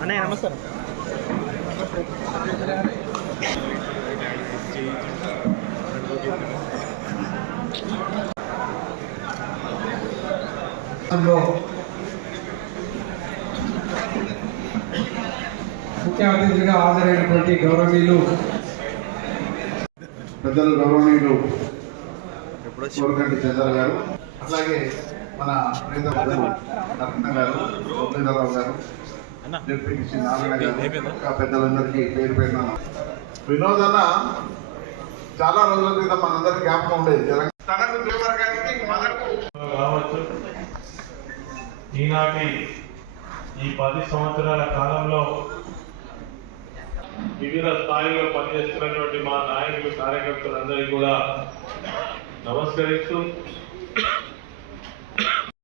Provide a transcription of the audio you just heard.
అన్నయ్య నమస్కారం ముఖ్య అతిథిగా హాజరైనటువంటి గౌరవీయులు పెద్దలు గౌరవనీయులు కోరకంటి చంద్ర గారు అట్లాగే మన రత్న గారు గోపేంద్రరావు గారు డిప్యూటీ శ్రీ నారాయణ గారు ఇంకా పెద్దలందరికీ పేరు పేరున వినోద్ అన్న చాలా రోజుల క్రితం మనందరికీ జ్ఞాపకం ఉండేది. తనకు దేవరగారికి మనకు కావచ్చు ఈనాటి ఈ పది సంవత్సరాల కాలంలో వివిధ స్థాయిలో పనిచేస్తున్నటువంటి మా నాయకులు కార్యకర్తలందరికీ కూడా नमस्कार